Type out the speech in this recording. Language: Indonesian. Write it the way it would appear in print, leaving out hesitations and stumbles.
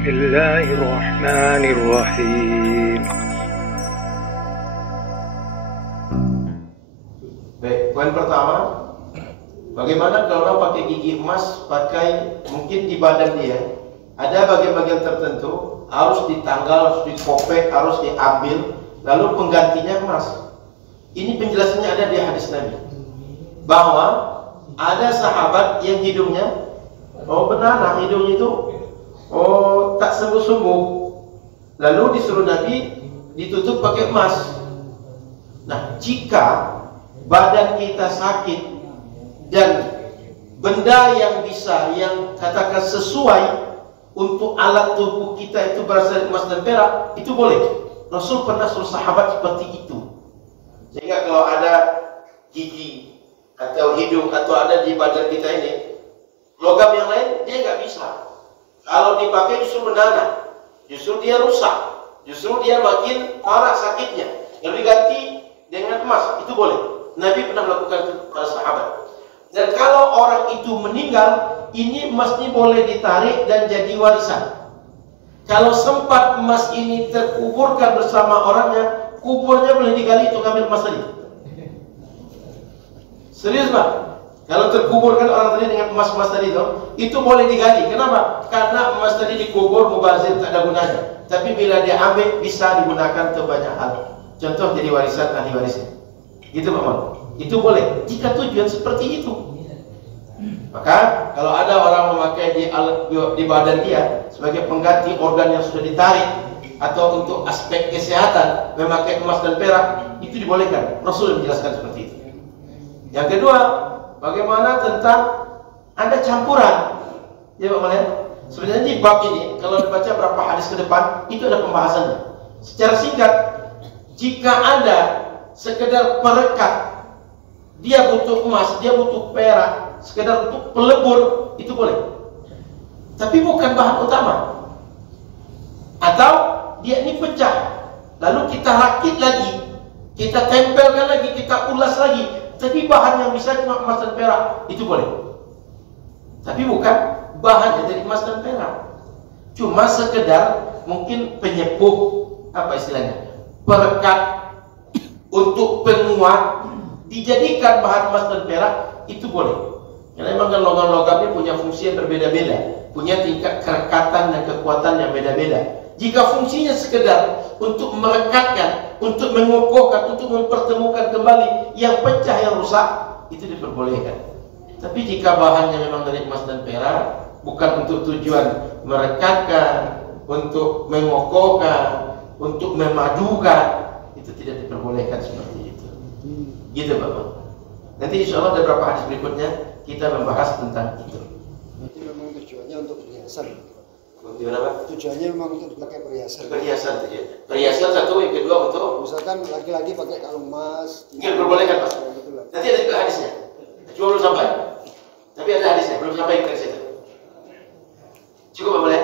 Bismillahirrahmanirrahim. Baik, poin pertama, bagaimana kalau orang pakai gigi emas, pakai mungkin di badan dia ada bagian-bagian tertentu harus ditanggal, harus dikopek, harus diambil, lalu penggantinya emas. Ini penjelasannya ada di hadis Nabi, bahwa ada sahabat yang hidungnya, benar hidungnya itu tak sembuh-sembuh, lalu disuruh Nabi ditutup pakai emas. Nah, jika badan kita sakit dan benda yang katakan sesuai untuk alat tubuh kita itu berasal dari emas dan perak, itu boleh. Rasul pernah suruh sahabat seperti itu. Sehingga kalau ada gigi atau hidung atau ada di badan kita ini logam yang lain, dia nggak bisa. Kalau dipakai justru menanah, justru dia rusak, justru dia makin parah sakitnya. Lalu diganti dengan emas, itu boleh. Nabi pernah melakukan itu pada sahabat. Dan kalau orang itu meninggal, ini emas ini boleh ditarik dan jadi warisan. Kalau sempat emas ini terkuburkan bersama orangnya, kuburnya boleh digali untuk ambil emas tadi. Serius Pak? Kalau terkuburkan orang tadi dengan emas-emas tadi itu boleh digali. Kenapa? Karena emas tadi dikubur mubazir, tak ada gunanya. Tapi bila dia ambil, bisa digunakan untuk banyak hal. Contoh jadi warisan ahli warisnya. Gitu Pak Mal. Itu boleh jika tujuan seperti itu. Maka kalau ada orang memakai di badan dia sebagai pengganti organ yang sudah ditarik, atau untuk aspek kesehatan memakai emas dan perak, itu dibolehkan. Rasul menjelaskan seperti itu. Yang kedua, bagaimana tentang ada campuran? Ya Pak Mal. Sebenarnya di bab ini kalau dibaca berapa hadis ke depan itu ada pembahasannya. Secara singkat, jika ada sekedar perekat, dia butuh emas, dia butuh perak, sekedar untuk pelebur, itu boleh. Tapi bukan bahan utama. Atau dia ini pecah, lalu kita rakit lagi, kita tempelkan lagi, kita ulas lagi, tapi bahan yang bisa cuma emas dan perak, itu boleh. Tapi bukan bahannya dari emas dan perak. Cuma sekedar mungkin penyepuh, apa istilahnya, perekat untuk penguat, dijadikan bahan emas dan perak, itu boleh. Karena memang kan logam-logamnya punya fungsi yang berbeda-beda, punya tingkat kerekatan dan kekuatan yang beda-beda. Jika fungsinya sekedar untuk merekatkan, untuk mengokohkan, untuk mempertemukan kembali yang pecah, yang rusak, itu diperbolehkan. Tapi jika bahannya memang dari emas dan perak, bukan untuk tujuan merekatkan, untuk mengokohkan, untuk memadukan, itu tidak diperbolehkan seperti itu. Gitu Bapak. Nanti insya Allah ada beberapa hadis berikutnya kita membahas tentang itu. Berarti memang tujuannya untuk perhiasan. Gimana Pak? Tujuannya memang untuk dipakai perhiasan. Perhiasan saja. Perhiasan satu, yang kedua untuk Misalkan laki-laki pakai kalung emas. Ini diperbolehkan Pak. Nanti ada juga hadisnya. Cuma belum sampai. Tapi ada hadisnya, belum sampai ke situ. Cukup Pak boleh?